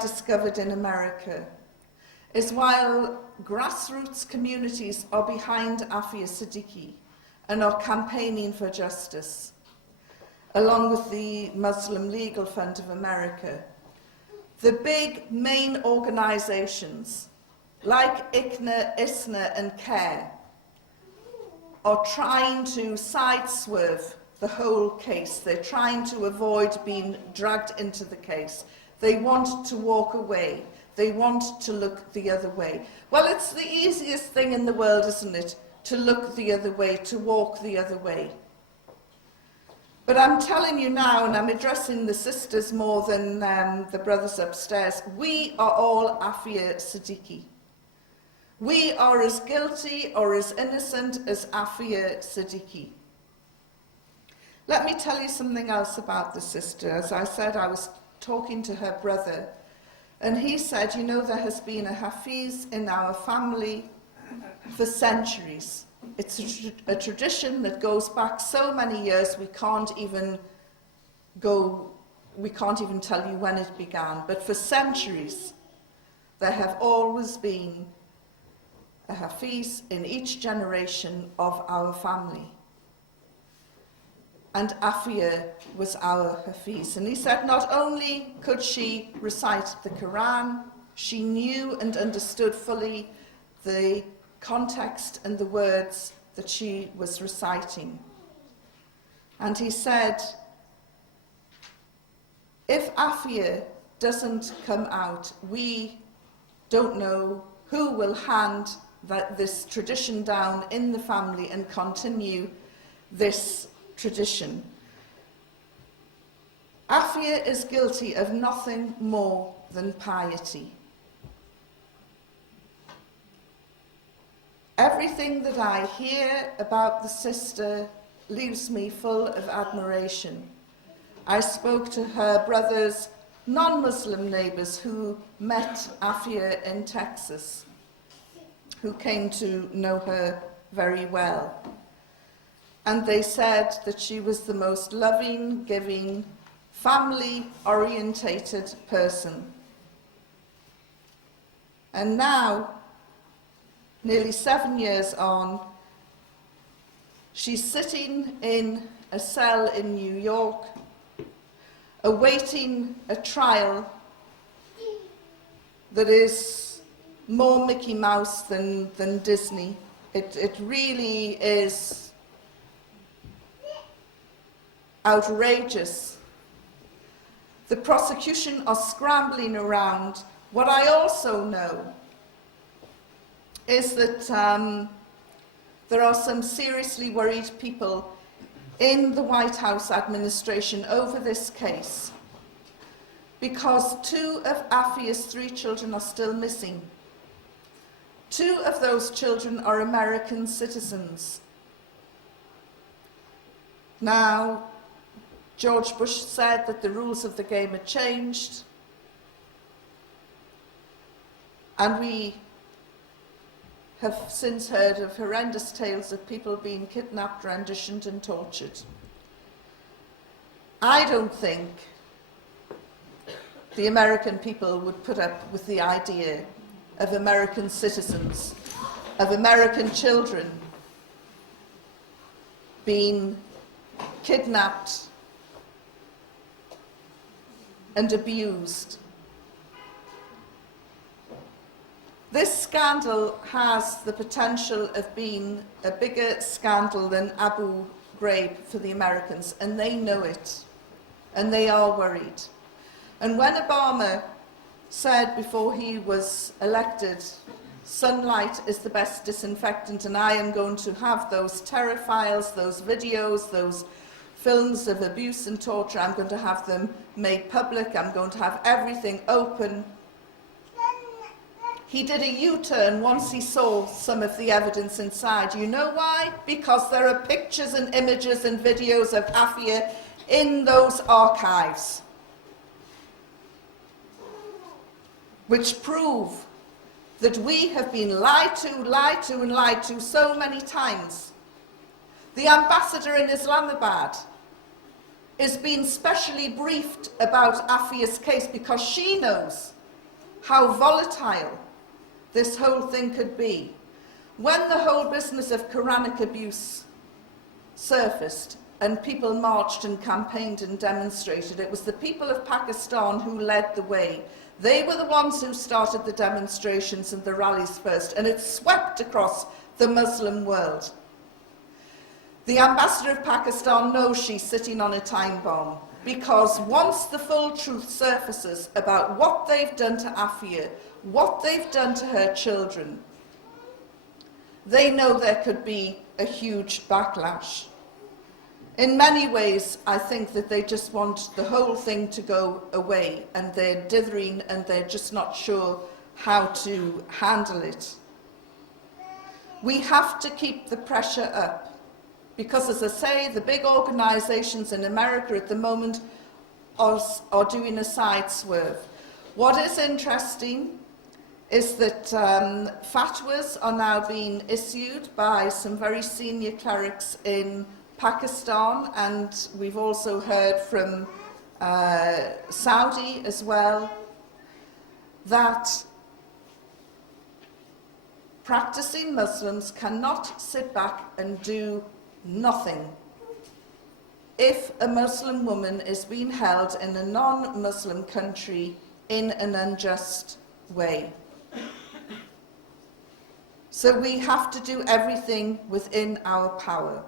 discovered in America is while grassroots communities are behind Afia Siddiqui and are campaigning for justice, along with the Muslim Legal Fund of America, the big main organisations like ICNA, ISNA and CARE are trying to sideswerve the whole case. They're trying to avoid being dragged into the case. They want to walk away. They want to look the other way. Well, it's the easiest thing in the world, isn't it? To look the other way, to walk the other way. But I'm telling you now, and I'm addressing the sisters more than the brothers upstairs, we are all Afia Siddiqui. We are as guilty or as innocent as Afia Siddiqui. Let me tell you something else about the sister. As I said, I was talking to her brother, and he said, you know, there has been a Hafiz in our family for centuries. It's a tradition that goes back so many years we can't even tell you when it began. But for centuries, there have always been a Hafiz in each generation of our family. And Afia was our Hafiz. And he said not only could she recite the Quran, she knew and understood fully the context and the words that she was reciting. And he said, if Afia doesn't come out, we don't know who will hand this tradition down in the family and continue this tradition. Afia is guilty of nothing more than piety. Everything that I hear about the sister leaves me full of admiration. I spoke to her brother's non-Muslim neighbours who met Afia in Texas, who came to know her very well. And they said that she was the most loving, giving, family-orientated person. And now, nearly 7 years on, she's sitting in a cell in New York, awaiting a trial that is more Mickey Mouse than Disney. It really is outrageous. The prosecution are scrambling around. What I also know is that there are some seriously worried people in the White House administration over this case because 2 of Afia's 3 children are still missing. 2 of those children are American citizens. Now, George Bush said that the rules of the game had changed, and we have since heard of horrendous tales of people being kidnapped, renditioned and tortured. I don't think the American people would put up with the idea of American citizens, of American children being kidnapped and abused. This scandal has the potential of being a bigger scandal than Abu Ghraib for the Americans, and they know it, and they are worried. And when Obama said before he was elected, sunlight is the best disinfectant, and I am going to have those terror files, those videos, those films of abuse and torture, I'm going to have them made public, I'm going to have everything open. He did a U-turn once he saw some of the evidence inside. You know why? Because there are pictures and images and videos of Afia in those archives, which prove that we have been lied to and lied to so many times. The ambassador in Islamabad is being specially briefed about Afia's case because she knows how volatile this whole thing could be. When the whole business of Quranic abuse surfaced and people marched and campaigned and demonstrated, it was the people of Pakistan who led the way. They were the ones who started the demonstrations and the rallies first, and it swept across the Muslim world. The ambassador of Pakistan knows she's sitting on a time bomb, because once the full truth surfaces about what they've done to Afia, what they've done to her children, they know there could be a huge backlash. In many ways, I think that they just want the whole thing to go away, and they're dithering and they're just not sure how to handle it. We have to keep the pressure up, because, as I say, the big organisations in America at the moment are doing a side swerve. What is interesting is that fatwas are now being issued by some very senior clerics in Pakistan, and we've also heard from Saudi as well, that practicing Muslims cannot sit back and do nothing. If a Muslim woman is being held in a non-Muslim country in an unjust way. So we have to do everything within our power.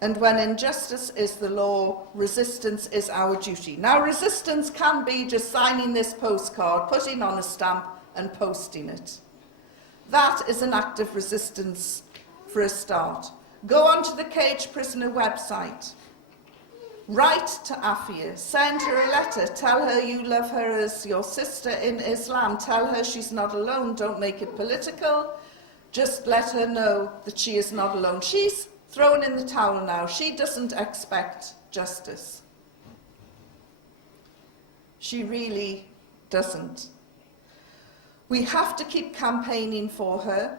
And when injustice is the law, resistance is our duty. Now, resistance can be just signing this postcard, putting on a stamp and posting it. That is an act of resistance for a start. Go onto the Cage Prisoner website. Write to Afia. Send her a letter. Tell her you love her as your sister in Islam. Tell her she's not alone. Don't make it political. Just let her know that she is not alone. She's thrown in the towel now. She doesn't expect justice. She really doesn't. We have to keep campaigning for her.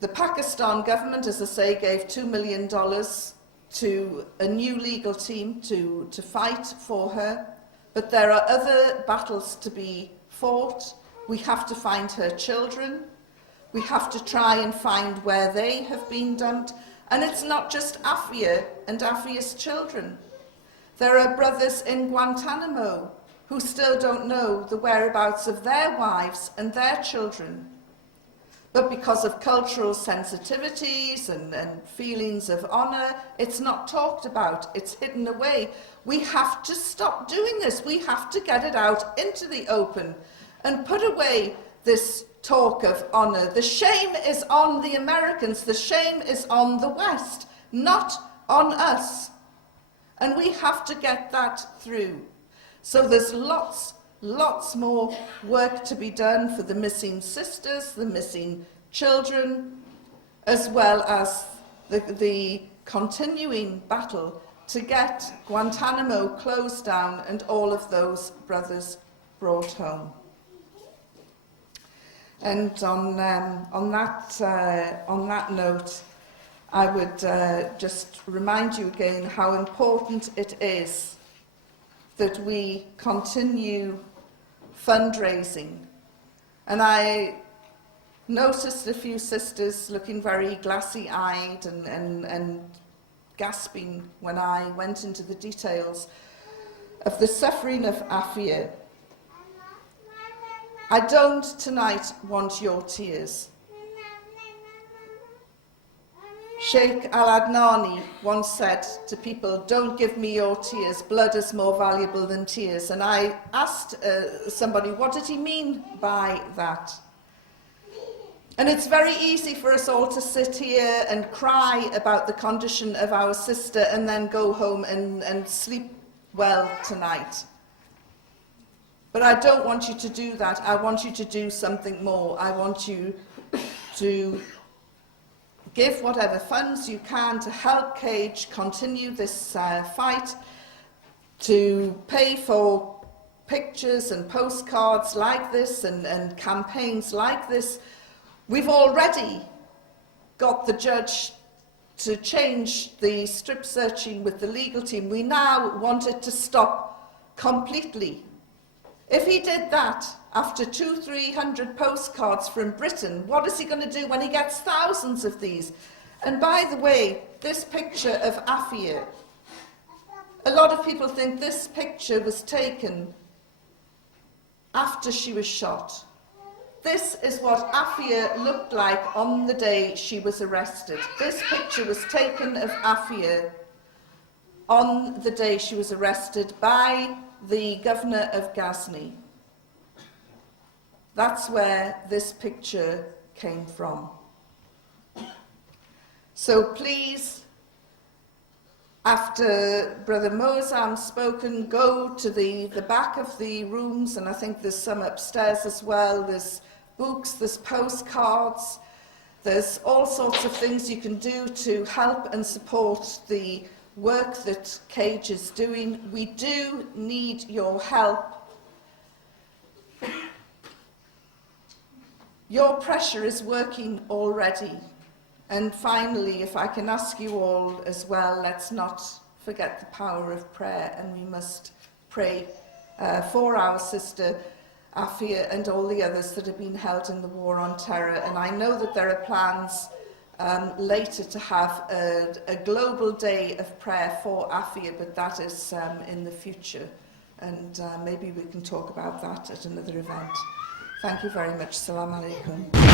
The Pakistan government, as I say, gave $2 million to a new legal team to fight for her. But there are other battles to be fought. We have to find her children. We have to try and find where they have been dumped. And it's not just Afia and Afia's children. There are brothers in Guantanamo who still don't know the whereabouts of their wives and their children. But because of cultural sensitivities and feelings of honour, it's not talked about, it's hidden away. We have to stop doing this. We have to get it out into the open and put away this talk of honour. The shame is on the Americans, the shame is on the West, not on us. And we have to get that through. So there's lots more work to be done for the missing sisters, the missing children, as well as the continuing battle to get Guantanamo closed down and all of those brothers brought home. And on that note, I would just remind you again how important it is that we continue fundraising. And I noticed a few sisters looking very glassy-eyed and gasping when I went into the details of the suffering of Afia. I don't tonight want your tears. Sheikh Al-Adnani once said to people, "Don't give me your tears, blood is more valuable than tears." And I asked somebody, what did he mean by that? And it's very easy for us all to sit here and cry about the condition of our sister and then go home and sleep well tonight. But I don't want you to do that. I want you to do something more. I want you to give whatever funds you can to help Cage continue this fight, to pay for pictures and postcards like this and campaigns like this. We've already got the judge to change the strip searching with the legal team. We now want it to stop completely. If he did that, after 200-300 postcards from Britain. What is he going to do when he gets thousands of these? And by the way, this picture of Afia, a lot of people think this picture was taken after she was shot. This is what Afia looked like on the day she was arrested. This picture was taken of Afia on the day she was arrested by the governor of Ghazni. That's where this picture came from. So please, after Brother Mozam's spoken, go to the back of the rooms, and I think there's some upstairs as well. There's books, there's postcards, there's all sorts of things you can do to help and support the work that Cage is doing. We do need your help. Your pressure is working already. And finally, if I can ask you all as well, let's not forget the power of prayer, and we must pray for our sister Afia and all the others that have been held in the war on terror. And I know that there are plans later to have a global day of prayer for Afia, but that is in the future, and maybe we can talk about that at another event. Thank you very much. Assalamu alaikum.